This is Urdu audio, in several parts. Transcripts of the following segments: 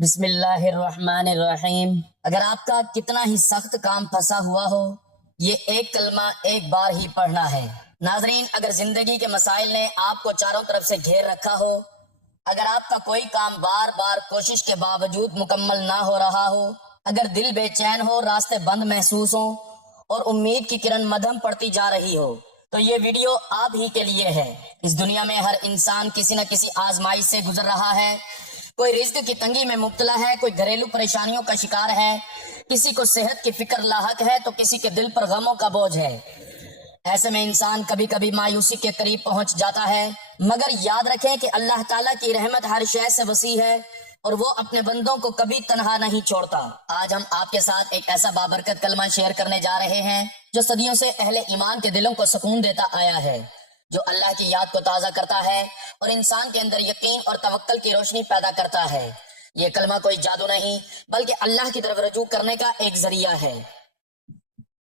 بسم اللہ الرحمن الرحیم۔ اگر آپ کا کتنا ہی سخت کام پھنسا ہوا ہو، یہ ایک کلمہ ایک بار ہی پڑھنا ہے۔ ناظرین، اگر زندگی کے مسائل نے آپ کو چاروں طرف سے گھیر رکھا ہو، اگر آپ کا کوئی کام بار بار کوشش کے باوجود مکمل نہ ہو رہا ہو، اگر دل بے چین ہو، راستے بند محسوس ہوں اور امید کی کرن مدھم پڑتی جا رہی ہو، تو یہ ویڈیو آپ ہی کے لیے ہے۔ اس دنیا میں ہر انسان کسی نہ کسی آزمائش سے گزر رہا ہے۔ کوئی رزق کی تنگی میں مبتلا ہے، کوئی گھریلو پریشانیوں کا شکار ہے، کسی کو صحت کی فکر لاحق ہے تو کسی کے دل پر غموں کا بوجھ ہے۔ ایسے میں انسان کبھی کبھی مایوسی کے قریب پہنچ جاتا ہے، مگر یاد رکھیں کہ اللہ تعالیٰ کی رحمت ہر شے سے وسیع ہے اور وہ اپنے بندوں کو کبھی تنہا نہیں چھوڑتا۔ آج ہم آپ کے ساتھ ایک ایسا بابرکت کلمہ شیئر کرنے جا رہے ہیں جو صدیوں سے اہل ایمان کے دلوں کو سکون دیتا آیا ہے، جو اللہ کی یاد کو تازہ کرتا ہے اور انسان کے اندر یقین اور توکل کی روشنی پیدا کرتا ہے۔ یہ کلمہ کوئی جادو نہیں بلکہ اللہ کی طرف رجوع کرنے کا ایک ذریعہ ہے،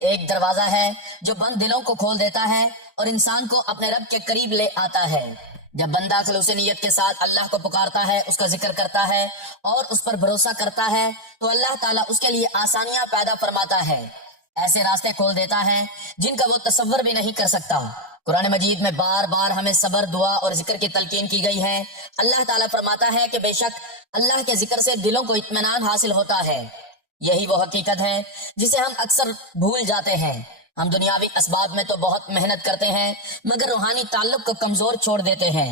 ایک دروازہ ہے جو بند دلوں کو کھول دیتا ہے اور انسان کو اپنے رب کے قریب لے آتا ہے۔ جب بندہ خلوص نیت کے ساتھ اللہ کو پکارتا ہے، اس کا ذکر کرتا ہے اور اس پر بھروسہ کرتا ہے تو اللہ تعالیٰ اس کے لیے آسانیاں پیدا فرماتا ہے، ایسے راستے کھول دیتا ہے جن کا وہ تصور بھی نہیں کر سکتا۔ قرآن مجید میں بار بار ہمیں صبر، دعا اور ذکر کی تلقین کی گئی ہے۔ اللہ تعالیٰ فرماتا ہے کہ بے شک اللہ کے ذکر سے دلوں کو اطمینان حاصل ہوتا ہے۔ یہی وہ حقیقت ہے جسے ہم اکثر بھول جاتے ہیں۔ ہم دنیاوی اسباب میں تو بہت محنت کرتے ہیں مگر روحانی تعلق کو کمزور چھوڑ دیتے ہیں۔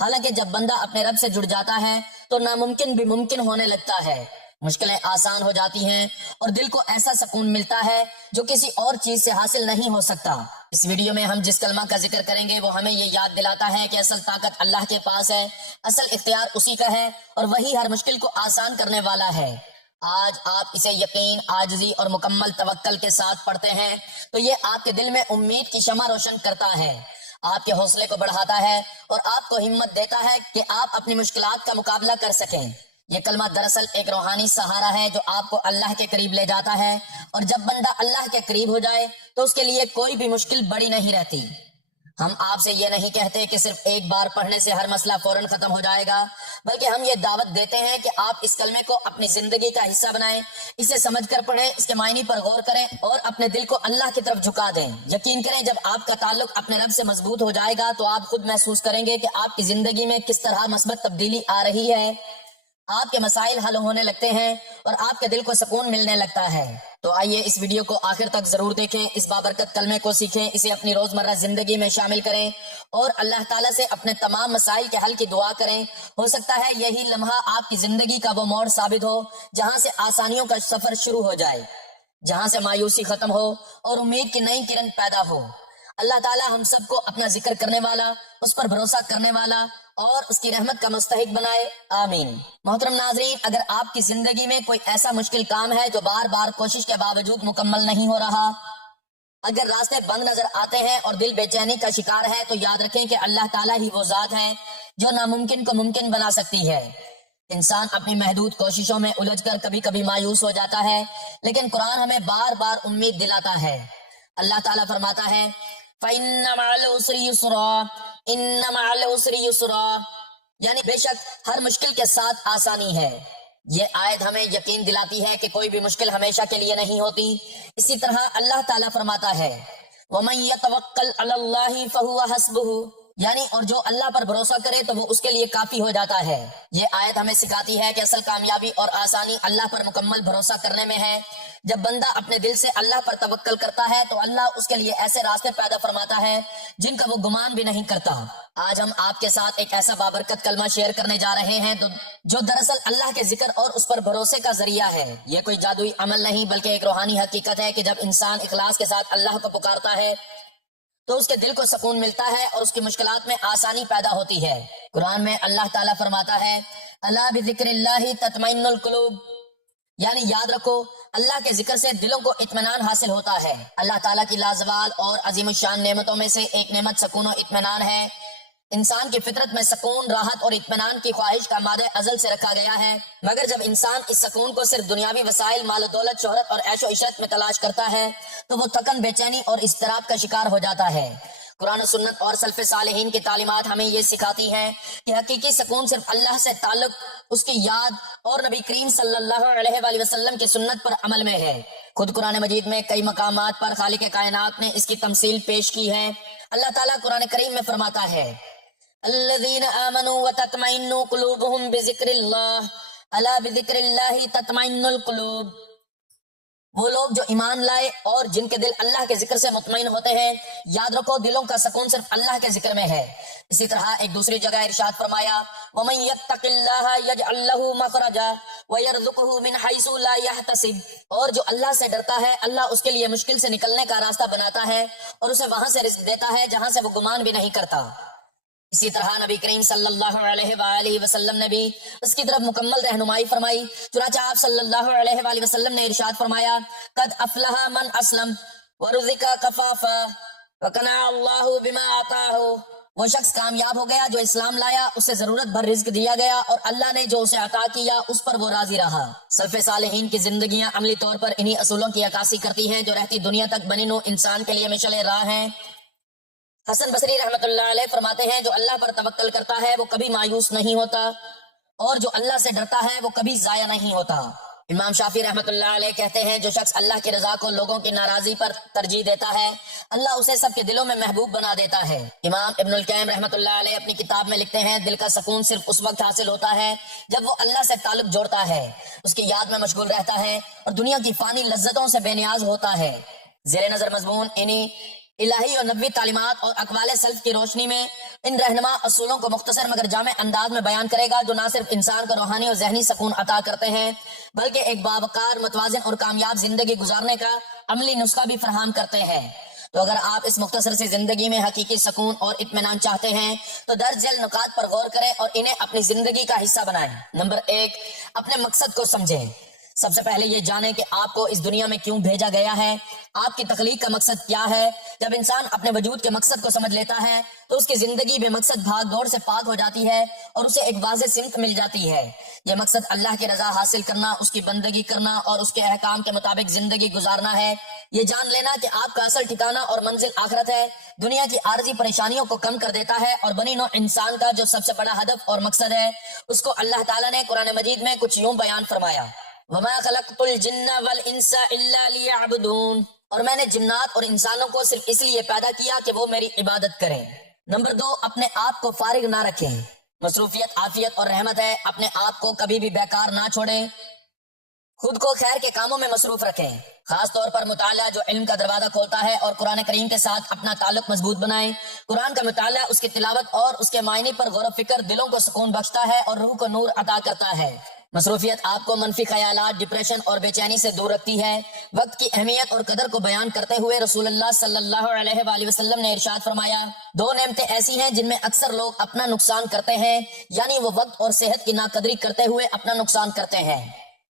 حالانکہ جب بندہ اپنے رب سے جڑ جاتا ہے تو ناممکن بھی ممکن ہونے لگتا ہے، مشکلیں آسان ہو جاتی ہیں اور دل کو ایسا سکون ملتا ہے جو کسی اور چیز سے حاصل نہیں ہو سکتا۔ اس ویڈیو میں ہم جس کلمہ کا ذکر کریں گے وہ ہمیں یہ یاد دلاتا ہے کہ اصل طاقت اللہ کے پاس ہے، اصل اختیار اسی کا ہے اور وہی ہر مشکل کو آسان کرنے والا ہے۔ آج آپ اسے یقین، عاجزی اور مکمل توکل کے ساتھ پڑھتے ہیں تو یہ آپ کے دل میں امید کی شمع روشن کرتا ہے، آپ کے حوصلے کو بڑھاتا ہے اور آپ کو ہمت دیتا ہے کہ آپ اپنی مشکلات کا مقابلہ کر سکیں۔ یہ کلمہ دراصل ایک روحانی سہارا ہے جو آپ کو اللہ کے قریب لے جاتا ہے، اور جب بندہ اللہ کے قریب ہو جائے تو اس کے لیے کوئی بھی مشکل بڑی نہیں رہتی۔ ہم آپ سے یہ نہیں کہتے کہ صرف ایک بار پڑھنے سے ہر مسئلہ فوراً ختم ہو جائے گا، بلکہ ہم یہ دعوت دیتے ہیں کہ آپ اس کلمے کو اپنی زندگی کا حصہ بنائیں، اسے سمجھ کر پڑھیں، اس کے معنی پر غور کریں اور اپنے دل کو اللہ کی طرف جھکا دیں۔ یقین کریں جب آپ کا تعلق اپنے رب سے مضبوط ہو جائے گا تو آپ خود محسوس کریں گے کہ آپ کی زندگی میں کس طرح مثبت تبدیلی آ رہی ہے، آپ کے مسائل حل ہونے لگتے ہیں اور آپ کے دل کو سکون ملنے لگتا ہے۔ تو آئیے اس ویڈیو کو آخر تک ضرور دیکھیں، اس بابرکت کلمے کو سیکھیں، اسے اپنی روزمرہ زندگی میں شامل کریں اور اللہ تعالیٰ سے اپنے تمام مسائل کے حل کی دعا کریں۔ ہو سکتا ہے یہی لمحہ آپ کی زندگی کا وہ موڑ ثابت ہو جہاں سے آسانیوں کا سفر شروع ہو جائے، جہاں سے مایوسی ختم ہو اور امید کی نئی کرن پیدا ہو۔ اللہ تعالیٰ ہم سب کو اپنا ذکر کرنے والا، اس پر بھروسہ کرنے والا اور اس کی رحمت کا مستحق بنائے، آمین۔ محترم ناظرین، اگر آپ کی زندگی میں کوئی ایسا مشکل کام ہے جو بار بار کوشش کے باوجود مکمل نہیں ہو رہا، اگر راستے بند نظر آتے ہیں اور دل بے چینی کا شکار ہے، تو یاد رکھیں کہ اللہ تعالیٰ ہی وہ ذات ہے جو ناممکن کو ممکن بنا سکتی ہے۔ انسان اپنی محدود کوششوں میں الجھ کر کبھی کبھی مایوس ہو جاتا ہے، لیکن قرآن ہمیں بار بار امید دلاتا ہے۔ اللہ تعالیٰ فرماتا ہے فَإِنَّ مَعَ الْعُسْرِ يُسْرًا، إِنَّ مَعَ الْعُسْرِ يُسْرًا، یعنی بے شک ہر مشکل کے ساتھ آسانی ہے۔ یہ آیت ہمیں یقین دلاتی ہے کہ کوئی بھی مشکل ہمیشہ کے لیے نہیں ہوتی۔ اسی طرح اللہ تعالیٰ فرماتا ہے وَمَن يَتَوَكَّلْ عَلَى اللَّهِ فَهُوَ حَسْبُهُ، یعنی اور جو اللہ پر بھروسہ کرے تو وہ اس کے لیے کافی ہو جاتا ہے۔ یہ آیت ہمیں سکھاتی ہے کہ اصل کامیابی اور آسانی اللہ پر مکمل بھروسہ کرنے میں ہے۔ جب بندہ اپنے دل سے اللہ پر توکل کرتا ہے تو اللہ اس کے لیے ایسے راستے پیدا فرماتا ہے جن کا وہ گمان بھی نہیں کرتا۔ آج ہم آپ کے ساتھ ایک ایسا بابرکت کلمہ شیئر کرنے جا رہے ہیں جو دراصل اللہ کے ذکر اور اس پر بھروسے کا ذریعہ ہے۔ یہ کوئی جادوئی عمل نہیں بلکہ ایک روحانی حقیقت ہے کہ جب انسان اخلاص کے ساتھ اللہ کو پکارتا ہے تو اس کے دل کو سکون ملتا ہے اور اس کی مشکلات میں آسانی پیدا ہوتی ہے۔ قرآن میں اللہ تعالیٰ فرماتا ہے الا بذکر اللہ تطمئن القلوب، یعنی یاد رکھو اللہ کے ذکر سے دلوں کو اطمینان حاصل ہوتا ہے۔ اللہ تعالیٰ کی لازوال اور عظیم الشان نعمتوں میں سے ایک نعمت سکون و اطمینان ہے۔ انسان کی فطرت میں سکون، راحت اور اطمینان کی خواہش کا مادہ ازل سے رکھا گیا ہے، مگر جب انسان اس سکون کو صرف دنیاوی وسائل، مال و دولت، شہرت اور عیش و عشرت میں تلاش کرتا ہے تو وہ تھکن، بے چینی اور اضطراب کا شکار ہو جاتا ہے۔ قرآن و سنت اور سلف صالحین کی تعلیمات ہمیں یہ سکھاتی ہیں کہ حقیقی سکون صرف اللہ سے تعلق، اس کی یاد اور نبی کریم صلی اللہ علیہ وآلہ وسلم کی سنت پر عمل میں ہے۔ خود قرآن مجید میں کئی مقامات پر خالق کائنات نے اس کی تمثیل پیش کی ہے۔ اللہ تعالیٰ قرآن کریم میں فرماتا ہے الذین آمنوا وتطمئن قلوبهم بذکر اللہ الا بذکر اللہ تطمئن القلوب، وہ لوگ جو ایمان لائے اور جن کے دل اللہ کے ذکر سے مطمئن ہوتے ہیں، یاد رکھو دلوں کا سکون صرف اللہ کے ذکر میں ہے۔ اسی طرح ایک دوسری جگہ ارشاد فرمایا وَمَن يَتَّقِ اللَّهَ يَجْعَل لَّهُ مَخْرَجًا وَيَرْزُقْهُ مِنْ حَيْثُ لَا يَحْتَسِبُ، اور جو اللہ سے ڈرتا ہے اللہ اس کے لیے مشکل سے نکلنے کا راستہ بناتا ہے اور اسے وہاں سے رزق دیتا ہے جہاں سے وہ گمان بھی نہیں کرتا۔ اسی طرح نبی کریم صلی اللہ علیہ وآلہ وسلم نے بھی اس کی طرف مکمل رہنمائی فرمائی۔ چنانچہ آپ صلی اللہ علیہ وآلہ وسلم نے ارشاد فرمایا قد افلح من اسلم ورزق کفافا وقنع اللہ بما آتاہ، وہ شخص کامیاب ہو گیا جو اسلام لایا، اسے ضرورت بھر رزق دیا گیا اور اللہ نے جو اسے عطا کیا اس پر وہ راضی رہا۔ سلف صالحین کی زندگیاں عملی طور پر انہی اصولوں کی عکاسی کرتی ہیں جو رہتی دنیا تک بنی نوع انسان کے لیے مشعل راہ ہیں۔ حسن بصری رحمۃ اللہ علیہ فرماتے ہیں جو اللہ پر توکل کرتا ہے وہ کبھی مایوس نہیں ہوتا اور جو اللہ سے ڈرتا ہے وہ کبھی ضائع نہیں ہوتا۔ امام شافعی رحمۃ اللہ علیہ کہتے ہیں جو شخص اللہ کی رضا کو لوگوں کی ناراضی پر ترجیح دیتا ہے اللہ اسے سب کے دلوں میں محبوب بنا دیتا ہے۔ امام ابن القیم رحمۃ اللہ علیہ اپنی کتاب میں لکھتے ہیں دل کا سکون صرف اس وقت حاصل ہوتا ہے جب وہ اللہ سے تعلق جوڑتا ہے، اس کی یاد میں مشغول رہتا ہے اور دنیا کی فانی لذتوں سے بے نیاز ہوتا ہے۔ زیر نظر مضمون انہی الہی اور نبوی تعلیمات اور اقوال سلف کی روشنی میں ان رہنما اصولوں کو مختصر مگر جامع انداز میں بیان کرے گا جو نہ صرف انسان کو روحانی اور ذہنی سکون عطا کرتے ہیں بلکہ ایک باوقار، متوازن اور کامیاب زندگی گزارنے کا عملی نسخہ بھی فراہم کرتے ہیں۔ تو اگر آپ اس مختصر سی زندگی میں حقیقی سکون اور اطمینان چاہتے ہیں تو درج ذیل نکات پر غور کریں اور انہیں اپنی زندگی کا حصہ بنائیں۔ نمبر 1، اپنے مقصد کو سمجھیں۔ سب سے پہلے یہ جانیں کہ آپ کو اس دنیا میں کیوں بھیجا گیا ہے، آپ کی تخلیق کا مقصد کیا ہے۔ جب انسان اپنے وجود کے مقصد کو سمجھ لیتا ہے تو اس کی زندگی بے مقصد بھاگ دوڑ سے پاک ہو جاتی ہے اور اسے ایک واضح سمت مل جاتی ہے۔ یہ مقصد اللہ کی رضا حاصل کرنا، اس کی بندگی کرنا اور اس کے احکام کے مطابق زندگی گزارنا ہے۔ یہ جان لینا کہ آپ کا اصل ٹھکانہ اور منزل آخرت ہے، دنیا کی عارضی پریشانیوں کو کم کر دیتا ہے اور بنی نوع انسان کا جو سب سے بڑا ہدف اور مقصد ہے اس کو اللہ تعالیٰ نے قرآن مجید میں کچھ یوں بیان فرمایا وَمَا خَلَقْتُ الْجِنَّ وَالْإِنسَ إِلَّا لِيَعْبُدُونَ، اور میں نے جنات اور انسانوں کو صرف اس لیے پیدا کیا کہ وہ میری عبادت کریں۔ نمبر 2، اپنے آپ کو فارغ نہ رکھیں۔ مصروفیت عافیت اور رحمت ہے، اپنے آپ کو کبھی بھی بیکار نہ چھوڑیں، خود کو خیر کے کاموں میں مصروف رکھیں، خاص طور پر مطالعہ جو علم کا دروازہ کھولتا ہے، اور قرآن کریم کے ساتھ اپنا تعلق مضبوط بنائیں۔ قرآن کا مطالعہ، اس کی تلاوت اور اس کے معنی پر غور و فکر دلوں کو سکون بخشتا ہے اور روح کو نور عطا کرتا ہے۔ مصروفیت آپ کو منفی خیالات، ڈپریشن اور بے چینی سے دور رکھتی ہے۔ وقت کی اہمیت اور قدر کو بیان کرتے ہوئے رسول اللہ صلی اللہ علیہ وآلہ وسلم نے ارشاد فرمایا 2 نعمتیں ایسی ہیں جن میں اکثر لوگ اپنا نقصان کرتے ہیں، یعنی وہ وقت اور صحت کی ناقدری کرتے ہوئے اپنا نقصان کرتے ہیں۔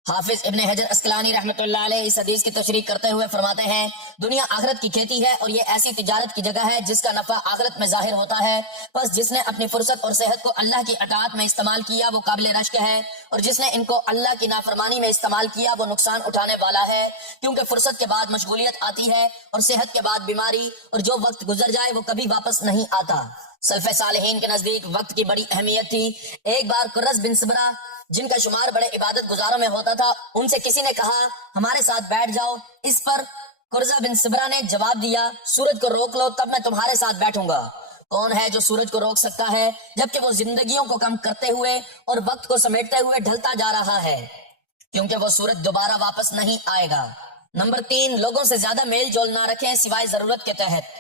حافظ ابن حجر اسقلانی رحمۃ اللہ علیہ اس حدیث کی تشریح کرتے ہوئے فرماتے ہیں دنیا آخرت کی کھیتی ہے اور یہ ایسی تجارت کی جگہ ہے جس کا نفع آخرت میں ظاہر ہوتا ہے، بس جس نے اپنی فرصت اور صحت کو اللہ کی اطاعت میں استعمال کیا وہ قابل رشک ہے، اور جس نے ان کو اللہ کی نافرمانی میں استعمال کیا وہ نقصان اٹھانے والا ہے، کیونکہ فرصت کے بعد مشغولیت آتی ہے اور صحت کے بعد بیماری، اور جو وقت گزر جائے وہ کبھی واپس نہیں آتا۔ سلف صالحین کے نزدیک وقت کی بڑی اہمیت تھی۔ ایک بار قرظ بن صبرہ جن کا شمار بڑے عبادت گزاروں میں ہوتا تھا، ان سے کسی نے کہا ہمارے ساتھ بیٹھ جاؤ۔ اس پر قرظہ بن صبرہ نے جواب دیا سورج کو روک لو تب میں تمہارے ساتھ بیٹھوں گا۔ کون ہے جو سورج کو روک سکتا ہے جبکہ وہ زندگیوں کو کم کرتے ہوئے اور وقت کو سمیٹتے ہوئے ڈھلتا جا رہا ہے، کیونکہ وہ سورج دوبارہ واپس نہیں آئے گا۔ نمبر 3، لوگوں سے زیادہ میل جول نہ رکھیں سوائے ضرورت کے تحت۔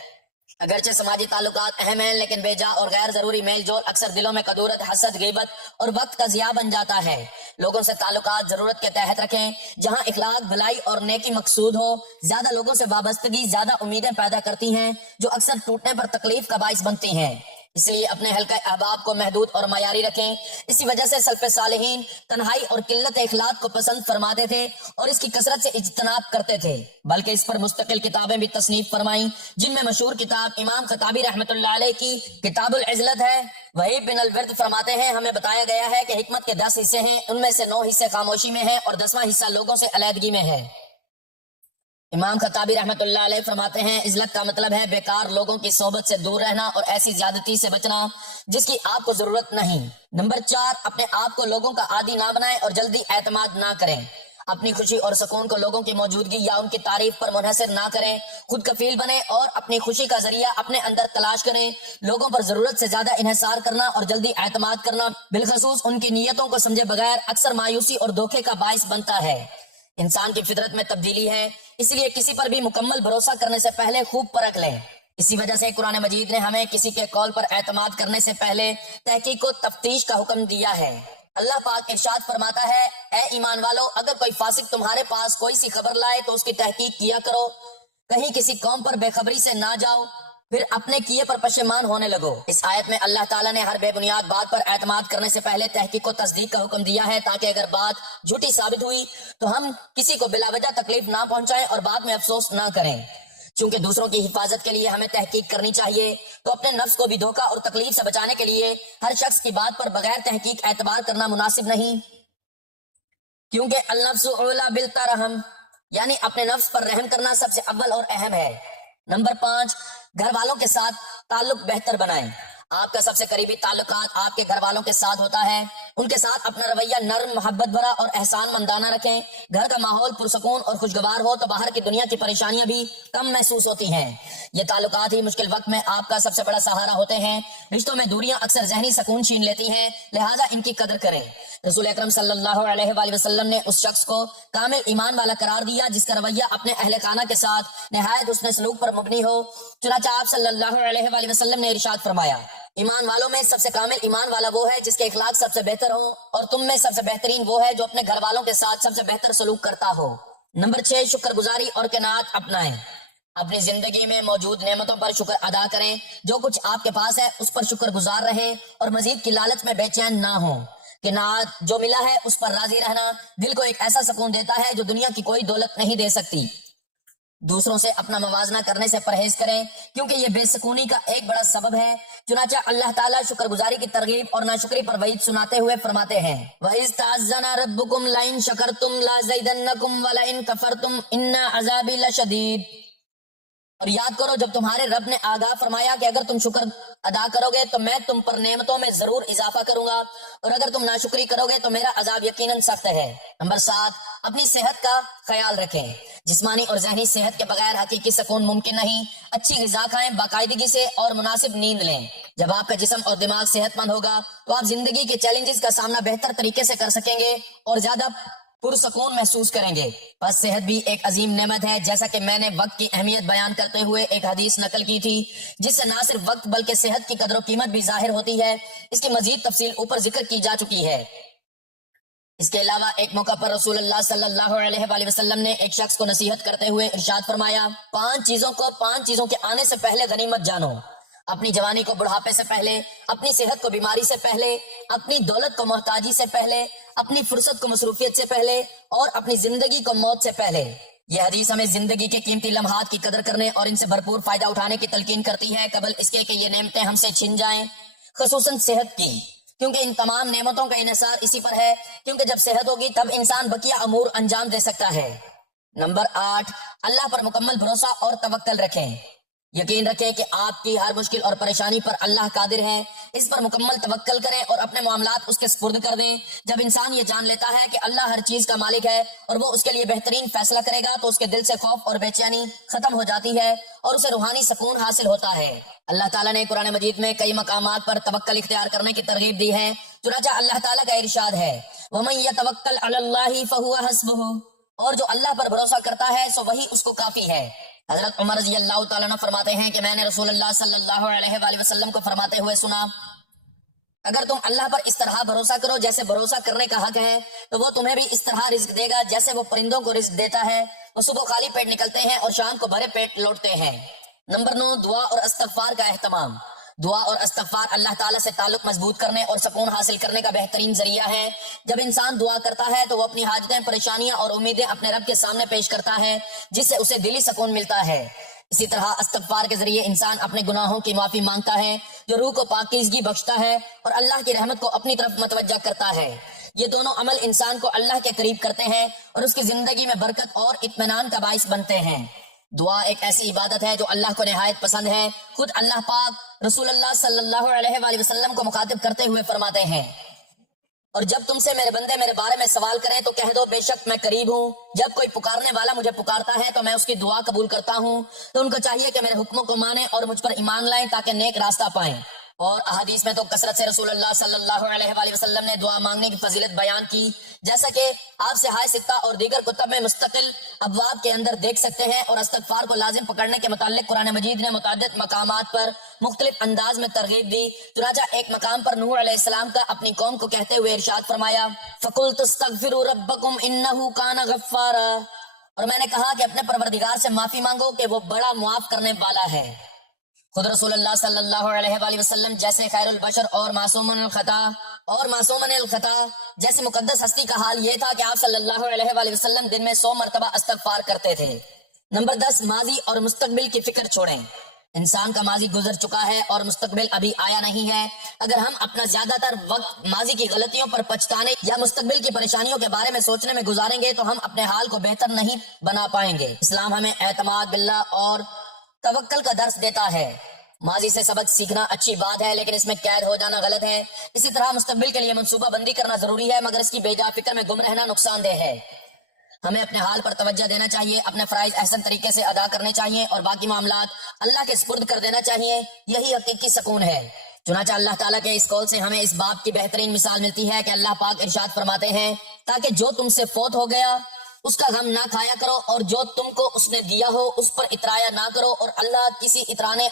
اگرچہ سماجی تعلقات اہم ہیں لیکن بے جا اور غیر ضروری میل جول اکثر دلوں میں کدورت، حسد، غیبت اور وقت کا ضیاع بن جاتا ہے۔ لوگوں سے تعلقات ضرورت کے تحت رکھیں، جہاں اخلاق، بھلائی اور نیکی مقصود ہو۔ زیادہ لوگوں سے وابستگی زیادہ امیدیں پیدا کرتی ہیں جو اکثر ٹوٹنے پر تکلیف کا باعث بنتی ہیں، اس لیے اپنے حلقہ احباب کو محدود اور معیاری رکھیں۔ اسی وجہ سے سلف صالحین تنہائی اور قلت اخلاق کو پسند فرماتے تھے اور اس کی کثرت سے اجتناب کرتے تھے، بلکہ اس پر مستقل کتابیں بھی تصنیف فرمائیں، جن میں مشہور کتاب امام خطابی رحمۃ اللہ علیہ کی کتاب العزلت ہے۔ وہی بن الورد فرماتے ہیں ہمیں بتایا گیا ہے کہ حکمت کے 10 حصے ہیں، ان میں سے 9 حصے خاموشی میں ہیں اور 10واں حصہ لوگوں سے علیحدگی میں ہے۔ امام خطابی رحمت اللہ علیہ فرماتے ہیں عزلت کا مطلب ہے بیکار لوگوں کی صحبت سے دور رہنا اور ایسی زیادتی سے بچنا جس کی آپ کو ضرورت نہیں۔ نمبر 4، اپنے آپ کو لوگوں کا عادی نہ بنائیں اور جلدی اعتماد نہ کریں۔ اپنی خوشی اور سکون کو لوگوں کی موجودگی یا ان کی تعریف پر منحصر نہ کریں، خود کفیل بنیں اور اپنی خوشی کا ذریعہ اپنے اندر تلاش کریں۔ لوگوں پر ضرورت سے زیادہ انحصار کرنا اور جلدی اعتماد کرنا بالخصوص ان کی نیتوں کو سمجھے بغیر اکثر مایوسی اور دھوکے کا باعث بنتا ہے۔ انسان کی فطرت میں تبدیلی ہے، اس لیے کسی پر بھی مکمل بھروسہ کرنے سے پہلے خوب پرکھ لیں۔ اسی وجہ سے قرآن مجید نے ہمیں کسی کے قول پر اعتماد کرنے سے پہلے تحقیق و تفتیش کا حکم دیا ہے۔ اللہ پاک ارشاد فرماتا ہے، اے ایمان والو، اگر کوئی فاسق تمہارے پاس کوئی سی خبر لائے تو اس کی تحقیق کیا کرو، کہیں کسی قوم پر بے خبری سے نہ جاؤ پھر اپنے کیے پر پشیمان ہونے لگو۔ اس آیت میں اللہ تعالیٰ نے ہر بے بنیاد بات پر اعتماد کرنے سے پہلے تحقیق و تصدیق کا حکم دیا ہے تاکہ اگر بات جھوٹی ثابت ہوئی تو ہم کسی کو بلا وجہ تکلیف نہ پہنچائیں اور بعد میں افسوس نہ کریں۔ چونکہ دوسروں کی حفاظت کے لیے ہمیں تحقیق کرنی چاہیے تو اپنے نفس کو بھی دھوکہ اور تکلیف سے بچانے کے لیے ہر شخص کی بات پر بغیر تحقیق اعتبار کرنا مناسب نہیں، کیونکہ النفس اولا بالترحم، یعنی اپنے نفس پر رحم کرنا سب سے اول اور اہم ہے۔ نمبر 5، گھر والوں کے ساتھ تعلق بہتر بنائیں۔ آپ کا سب سے قریبی تعلقات آپ کے گھر والوں کے ساتھ ہوتا ہے۔ ان کے ساتھ اپنا رویہ نرم، محبت بھرا اور احسان مندانہ رکھیں۔ گھر کا ماحول پرسکون اور خوشگوار ہو تو باہر کی دنیا کی پریشانیاں بھی کم محسوس ہوتی ہیں۔ یہ تعلقات ہی مشکل وقت میں آپ کا سب سے بڑا سہارا ہوتے ہیں۔ رشتوں میں دوریاں اکثر ذہنی سکون چھین لیتی ہیں، لہٰذا ان کی قدر کریں۔ رسول اکرم صلی اللہ علیہ وآلہ وسلم نے اس شخص کو کامل ایمان والا قرار دیا جس کا رویہ اپنے اہل خانہ کے ساتھ نہایت حسن سلوک پر مبنی ہو۔ چنانچہ آپ صلی اللہ علیہ وآلہ وسلم نے ارشاد فرمایا، ایمان والوں میں سب سے کامل ایمان والا وہ ہے جس کے اخلاق سب سے بہتر ہوں، اور تم میں سب سے بہترین وہ ہے جو اپنے گھر والوں کے ساتھ سب سے بہتر سلوک کرتا ہو۔ نمبر 6، شکر گزاری اور قناعت اپنائیں۔ اپنی زندگی میں موجود نعمتوں پر شکر ادا کریں۔ جو کچھ آپ کے پاس ہے اس پر شکر گزار رہیں اور مزید کی لالچ میں بے چین نہ ہوں۔ قناعت، جو ملا ہے اس پر راضی رہنا، دل کو ایک ایسا سکون دیتا ہے جو دنیا کی کوئی دولت نہیں دے سکتی۔ دوسروں سے اپنا موازنہ کرنے سے پرہیز کریں کیونکہ یہ بے سکونی کا ایک بڑا سبب ہے۔ چنانچہ اللہ تعالیٰ شکر گزاری کی ترغیب اور ناشکری پر وعید سناتے ہوئے فرماتے ہیں، وَإِذْ تَعَذَّنَ رَبُّكُمْ لَئِن شَكَرْتُمْ لَأَزِيدَنَّكُمْ وَلَئِن كَفَرْتُمْ إِنَّ عَذَابِي لَشَدِيدٌ۔ اور یاد کرو جب تمہارے رب نے آگاہ فرمایا کہ اگر تم شکر ادا کرو گے تو میں تم پر نعمتوں میں ضرور اضافہ کروں گا، اور اگر تم ناشکری کرو گے تو میرا عذاب یقیناً سخت ہے۔ نمبر 7، اپنی صحت کا خیال رکھیں۔ جسمانی اور ذہنی صحت کے بغیر حقیقی سکون ممکن نہیں۔ اچھی غذا کھائیں باقاعدگی سے اور مناسب نیند لیں۔ جب آپ کا جسم اور دماغ صحت مند ہوگا تو آپ زندگی کے چیلنجز کا سامنا بہتر طریقے سے کر سکیں گے اور زیادہ پرسکون محسوس کریں گے۔ بس صحت بھی ایک عظیم نعمت ہے، جیسا کہ میں نے وقت کی اہمیت بیان کرتے ہوئے ایک حدیث نقل کی تھی جس سے نہ صرف وقت بلکہ صحت کی قدر و قیمت بھی ظاہر ہوتی ہے۔ اس کی مزید تفصیل اوپر ذکر کی جا چکی ہے۔ اس کے علاوہ ایک موقع پر رسول اللہ صلی اللہ علیہ وآلہ وسلم نے ایک شخص کو نصیحت کرتے ہوئے ارشاد فرمایا، 5 چیزوں کے آنے سے پہلے غنیمت جانو۔ اپنی جوانی کو بڑھاپے سے پہلے، اپنی صحت کو بیماری سے پہلے، اپنی دولت کو محتاجی سے پہلے، اپنی فرصت کو مصروفیت سے پہلے، اور اپنی زندگی کو موت سے پہلے۔ یہ حدیث ہمیں زندگی کے قیمتی لمحات کی قدر کرنے اور ان سے بھرپور فائدہ اٹھانے کی تلقین کرتی ہے قبل اس کے کہ یہ نعمتیں ہم سے چھن جائیں، خصوصاً صحت کی، کیونکہ ان تمام نعمتوں کا انحصار اسی پر ہے، کیونکہ جب صحت ہوگی تب انسان بقیہ امور انجام دے سکتا ہے۔ نمبر 8، اللہ پر مکمل بھروسہ اور توکل رکھیں۔ یقین رکھیں کہ آپ کی ہر مشکل اور پریشانی پر اللہ قادر ہے۔ اس پر مکمل توکل کریں اور اپنے معاملات اس کے سپرد کر دیں۔ جب انسان یہ جان لیتا ہے کہ اللہ ہر چیز کا مالک ہے اور وہ اس کے لیے بہترین فیصلہ کرے گا تو اس کے دل سے خوف اور بے چینی ختم ہو جاتی ہے اور اسے روحانی سکون حاصل ہوتا ہے۔ اللہ تعالیٰ نے قرآن مجید میں کئی مقامات پر توکل اختیار کرنے کی ترغیب دی ہے۔ چنانچہ اللہ تعالیٰ کا ارشاد ہے، وَمَن يَتَوَكَّلْ عَلَى اللَّهِ فَهُوَ حَسْبُهُ، اور جو اللہ پر بھروسہ کرتا ہے سو وہی اس کو کافی ہے۔ حضرت عمر رضی اللہ تعالیٰ عنہ فرماتے ہیں کہ میں نے رسول اللہ صلی اللہ علیہ وآلہ وسلم کو فرماتے ہوئے سنا، اگر تم اللہ پر اس طرح بھروسہ کرو جیسے بھروسہ کرنے کا حق ہے تو وہ تمہیں بھی اس طرح رزق دے گا جیسے وہ پرندوں کو رزق دیتا ہے۔ وہ صبح خالی پیٹ نکلتے ہیں اور شام کو بھرے پیٹ لوٹتے ہیں۔ نمبر 9، دعا اور استغفار کا اہتمام۔ دعا اور استغفار اللہ تعالیٰ سے تعلق مضبوط کرنے اور سکون حاصل کرنے کا بہترین ذریعہ ہے۔ جب انسان دعا کرتا ہے تو وہ اپنی حاجتیں، پریشانیاں اور امیدیں اپنے رب کے سامنے پیش کرتا ہے جس سے اسے دلی سکون ملتا ہے۔ اسی طرح استغفار کے ذریعے انسان اپنے گناہوں کی معافی مانگتا ہے جو روح کو پاکیزگی بخشتا ہے اور اللہ کی رحمت کو اپنی طرف متوجہ کرتا ہے۔ یہ دونوں عمل انسان کو اللہ کے قریب کرتے ہیں اور اس کی زندگی میں برکت اور اطمینان کا باعث بنتے ہیں۔ دعا ایک ایسی عبادت ہے جو اللہ کو نہایت پسند ہے۔ خود اللہ پاک رسول اللہ صلی اللہ علیہ وآلہ وسلم کو مخاطب کرتے ہوئے فرماتے ہیں، اور جب تم سے میرے بندے میرے بارے میں سوال کریں تو کہہ دو بے شک میں قریب ہوں، جب کوئی پکارنے والا مجھے پکارتا ہے تو میں اس کی دعا قبول کرتا ہوں۔ تو ان کو چاہیے کہ میرے حکموں کو مانیں اور مجھ پر ایمان لائیں تاکہ نیک راستہ پائیں۔ اور احادیث میں تو کثرت سے رسول اللہ صلی اللہ علیہ وآلہ وسلم نے دعا مانگنے کی فضیلت بیان کی، جیسا کہ آپ صحاح ستہ اور دیگر کتب میں مستقل ابواب کے اندر دیکھ سکتے ہیں۔ اور استغفار کو لازم پکڑنے کے متعلق قرآن مجید نے متعدد مقامات پر مختلف انداز میں ترغیب دی۔ چنانچہ ایک مقام پر نوح علیہ السلام کا اپنی قوم کو کہتے ہوئے ارشاد فرمایا، فَقُلْتُ اسْتَغْفِرُوا رَبَّكُمْ إِنَّهُ كَانَ غَفَّارًا، اور میں نے کہا کہ اپنے پروردگار سے معافی مانگو کہ وہ بڑا معاف کرنے والا ہے۔ خود رسول اللہ صلی اللہ علیہ وآلہ وسلم جیسے خیر البشر اور معصوم الخطا جیسے مقدس ہستی کا حال یہ تھا کہ آپ صلی اللہ علیہ وآلہ وسلم دن میں 100 مرتبہ استغفار کرتے تھے۔ نمبر 10، ماضی اور مستقبل کی فکر چھوڑیں۔ انسان کا ماضی گزر چکا ہے اور مستقبل ابھی آیا نہیں ہے۔ اگر ہم اپنا زیادہ تر وقت ماضی کی غلطیوں پر پچھتانے یا مستقبل کی پریشانیوں کے بارے میں سوچنے میں گزاریں گے تو ہم اپنے حال کو بہتر نہیں بنا پائیں گے۔ اسلام ہمیں اعتماد باللہ اور توکل کا درس دیتا ہے۔ ماضی سے سبق سیکھنا اچھی بات ہے، لیکن اس میں قید ہو جانا غلط ہے۔ اسی طرح مستقبل کے لیے منصوبہ بندی کرنا ضروری ہے، مگر اس کی بے جا فکر میں گم رہنا نقصان دہ ہے۔ ہمیں اپنے حال پر توجہ دینا چاہیے، اپنے فرائض احسن طریقے سے ادا کرنے چاہیے اور باقی معاملات اللہ کے سپرد کر دینا چاہیے۔ یہی حقیقی سکون ہے۔ چنانچہ اللہ تعالیٰ کے اس قول سے ہمیں اس باب کی بہترین مثال ملتی ہے کہ اللہ پاک ارشاد فرماتے ہیں، تاکہ جو تم سے فوت ہو گیا اس کا غم نہ کھایا کرو، اور جو تم کو اس نے دیا ہو اس پر اترایا نہ کرو، اور اللہ کسی اترانے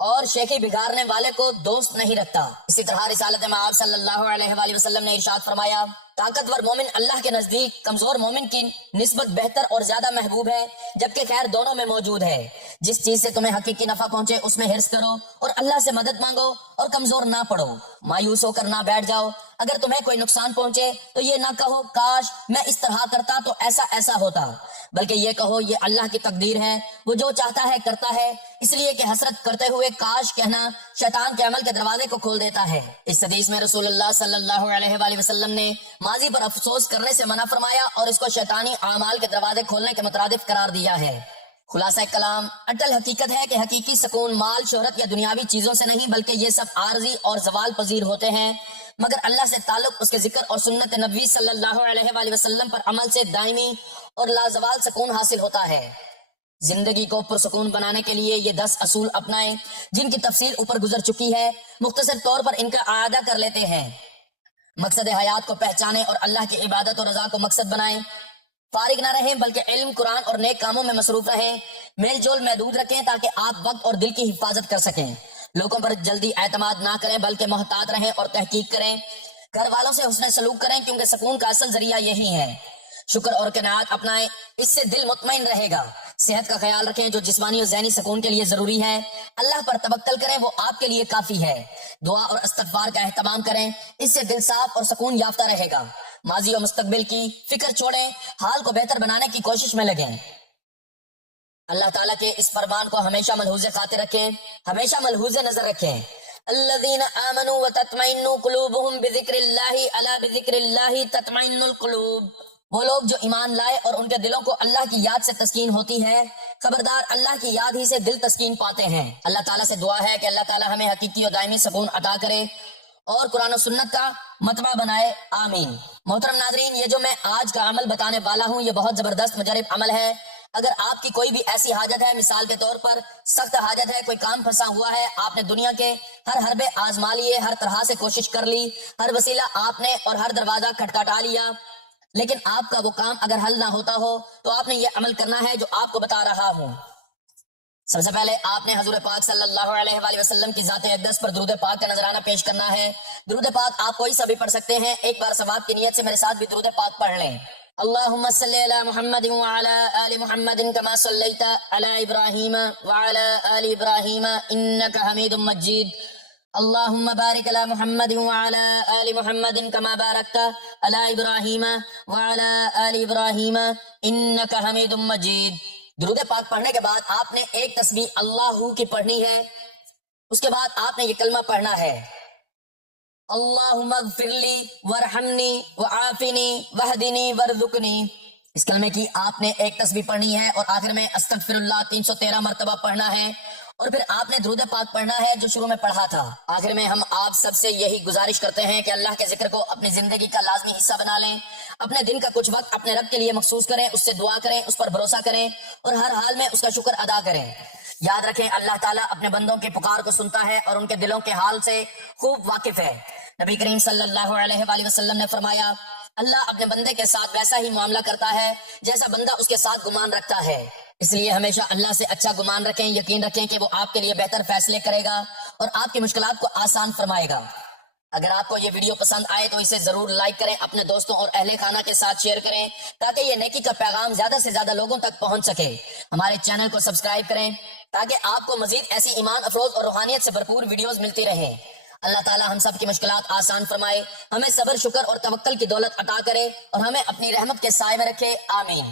اور شیخی بگاڑنے والے کو دوست نہیں رکھتا۔ اسی طرح رسالت میں آپ صلی اللہ علیہ وآلہ وسلم نے ارشاد فرمایا، طاقتور مومن اللہ کے نزدیک کمزور مومن کی نسبت بہتر اور زیادہ محبوب ہے، جبکہ خیر دونوں میں موجود ہے۔ جس چیز سے تمہیں حقیقی نفع پہنچے اس میں حرص کرو اور اللہ سے مدد مانگو اور کمزور نہ پڑو، مایوس ہو کر نہ بیٹھ جاؤ۔ اگر تمہیں کوئی نقصان پہنچے تو یہ نہ کہو کاش میں اس طرح کرتا تو ایسا ہوتا، بلکہ یہ کہو یہ اللہ کی تقدیر ہے، وہ جو چاہتا ہے کرتا ہے۔ اس لیے کہ حسرت کرتے ہوئے کاش کہنا شیطان کے عمل کے دروازے کو کھول دیتا ہے۔ اس حدیث میں رسول اللہ صلی اللہ علیہ وآلہ وسلم نے ماضی پر افسوس کرنے سے منع فرمایا اور اس کو شیطانی اعمال کے دروازے کھولنے کے مترادف قرار دیا ہے۔ خلاصہ کلام، اٹل حقیقت ہے کہ حقیقی سکون مال، شہرت یا دنیاوی چیزوں سے نہیں، بلکہ یہ سب عارضی اور زوال پذیر ہوتے ہیں، مگر اللہ سے تعلق، اس کے ذکر اور سنت نبوی صلی اللہ علیہ وآلہ وسلم پر عمل سے دائمی اور لازوال سکون حاصل ہوتا ہے۔ زندگی کو پرسکون بنانے کے لیے یہ 10 اصول اپنائیں، جن کی تفصیل اوپر گزر چکی ہے۔ مختصر طور پر ان کا اعادہ کر لیتے ہیں۔ مقصد حیات کو پہچانیں اور اللہ کی عبادت اور رضا کو مقصد بنائیں۔ فارغ نہ رہیں بلکہ علم، قرآن اور نیک کاموں میں مصروف رہیں۔ میل جول محدود رکھیں تاکہ آپ وقت اور دل کی حفاظت کر سکیں۔ لوگوں پر جلدی اعتماد نہ کریں بلکہ محتاط رہیں اور تحقیق کریں۔ گھر والوں سے حسن سلوک کریں کیونکہ سکون کا اصل ذریعہ یہی ہے۔ شکر اور قناعت اپنائیں، اس سے دل مطمئن رہے گا۔ صحت کا خیال رکھیں جو جسمانی اور ذہنی سکون کے لیے ضروری ہے۔ اللہ پر توکل کریں، وہ آپ کے لیے کافی ہے۔ دعا اور استغفار کا اہتمام کریں، اس سے دل صاف اور سکون یافتہ رہے گا۔ ماضی اور مستقبل کی فکر چھوڑیں، حال کو بہتر بنانے کی کوشش میں لگیں۔ اللہ تعالیٰ کے اس فرمان کو ہمیشہ ملحوظ خاطر رکھیں، ہمیشہ ملحوظ نظر رکھیں۔ الذین آمنوا وتطمئن قلوبهم بذکر اللہ، الا بذکر اللہ تطمئن القلوب۔ وہ لوگ جو ایمان لائے اور ان کے دلوں کو اللہ کی یاد سے تسکین ہوتی ہے، خبردار اللہ کی یاد ہی سے دل تسکین پاتے ہیں۔ اللہ تعالیٰ سے دعا ہے کہ اللہ تعالیٰ ہمیں حقیقی اور دائمی سکون عطا کرے اور قرآن و سنت کا متبع بنائے، آمین۔ محترم ناظرین، یہ جو میں آج کا عمل بتانے والا ہوں یہ بہت زبردست مجرب عمل ہے۔ اگر آپ کی کوئی بھی ایسی حاجت ہے، مثال کے طور پر سخت حاجت ہے، کوئی کام پھنسا ہوا ہے، آپ نے دنیا کے ہر حربے آزما لیے، ہر طرح سے کوشش کر لی، ہر وسیلہ آپ نے اور ہر دروازہ کھٹکھٹا لیا، لیکن آپ کا وہ کام اگر حل نہ ہوتا ہو تو آپ نے یہ عمل کرنا ہے جو آپ کو بتا رہا ہوں۔ سب سے پہلے آپ نے حضور پاک صلی اللہ علیہ وآلہ وسلم کی ذات اقدس پر درود پاک کا نذرانہ پیش کرنا ہے۔ درود پاک آپ کوئی سا بھی پڑھ سکتے ہیں، ایک بار ثواب کی نیت سے میرے ساتھ بھی درود پاک پڑھ لیں۔ اللہم صلی علی محمد وعلی آل محمد کما صلیت علی ابراہیم وعلی آل ابراہیم انک حمید مجید۔ اللہم بارک علی محمد وعلی آل محمد کما بارکت علی ابراہیم وعلی آل ابراہیم انک حمید مجید۔ درود پاک پڑھنے کے بعد آپ نے ایک تسبیح اللہ کی پڑھنی ہے، اس کے بعد آپ نے یہ کلمہ پڑھنا ہے، اللہم اغفر لی ورحمنی وعافنی وہدنی ورزقنی۔ اس کلمے کی آپ نے ایک تسبیح پڑھنی ہے اور آخر میں استغفر اللہ 313 مرتبہ پڑھنا ہے، اور پھر آپ نے درود پاک پڑھنا ہے جو شروع میں پڑھا تھا۔ آخر میں ہم آپ سب سے یہی گزارش کرتے ہیں کہ اللہ کے ذکر کو اپنی زندگی کا لازمی حصہ بنا لیں، اپنے دن کا کچھ وقت اپنے رب کے لیے مخصوص کریں، اس سے دعا کریں، اس پر بھروسہ کریں اور ہر حال میں اس کا شکر ادا کریں۔ یاد رکھیں اللہ تعالیٰ اپنے بندوں کے پکار کو سنتا ہے اور ان کے دلوں کے حال سے خوب واقف ہے۔ نبی کریم صلی اللہ علیہ وآلہ وسلم نے فرمایا، اللہ اپنے بندے کے ساتھ ویسا ہی معاملہ کرتا ہے جیسا بندہ اس کے ساتھ گمان رکھتا ہے۔ اس لیے ہمیشہ اللہ سے اچھا گمان رکھیں، یقین رکھیں کہ وہ آپ کے لیے بہتر فیصلے کرے گا اور آپ کی مشکلات کو آسان فرمائے گا۔ اگر آپ کو یہ ویڈیو پسند آئے تو اسے ضرور لائک کریں، اپنے دوستوں اور اہل خانہ کے ساتھ شیئر کریں تاکہ یہ نیکی کا پیغام زیادہ سے زیادہ لوگوں تک پہنچ سکے۔ ہمارے چینل کو سبسکرائب کریں تاکہ آپ کو مزید ایسی ایمان افروز اور روحانیت سے بھرپور ویڈیوز ملتی رہیں۔ اللہ تعالی ہم سب کی مشکلات آسان فرمائے، ہمیں صبر، شکر اور توکل کی دولت عطا کرے اور ہمیں اپنی رحمت کے سائے میں رکھے، آمین۔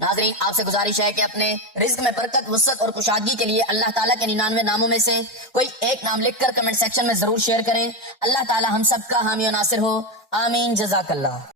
ناظرین، آپ سے گزارش ہے کہ اپنے رزق میں برکت، وسعت اور کشادگی کے لیے اللہ تعالیٰ کے 99 ناموں میں سے کوئی ایک نام لکھ کر کمنٹ سیکشن میں ضرور شیئر کریں۔ اللہ تعالیٰ ہم سب کا حامی و ناصر ہو، آمین، جزاک اللہ۔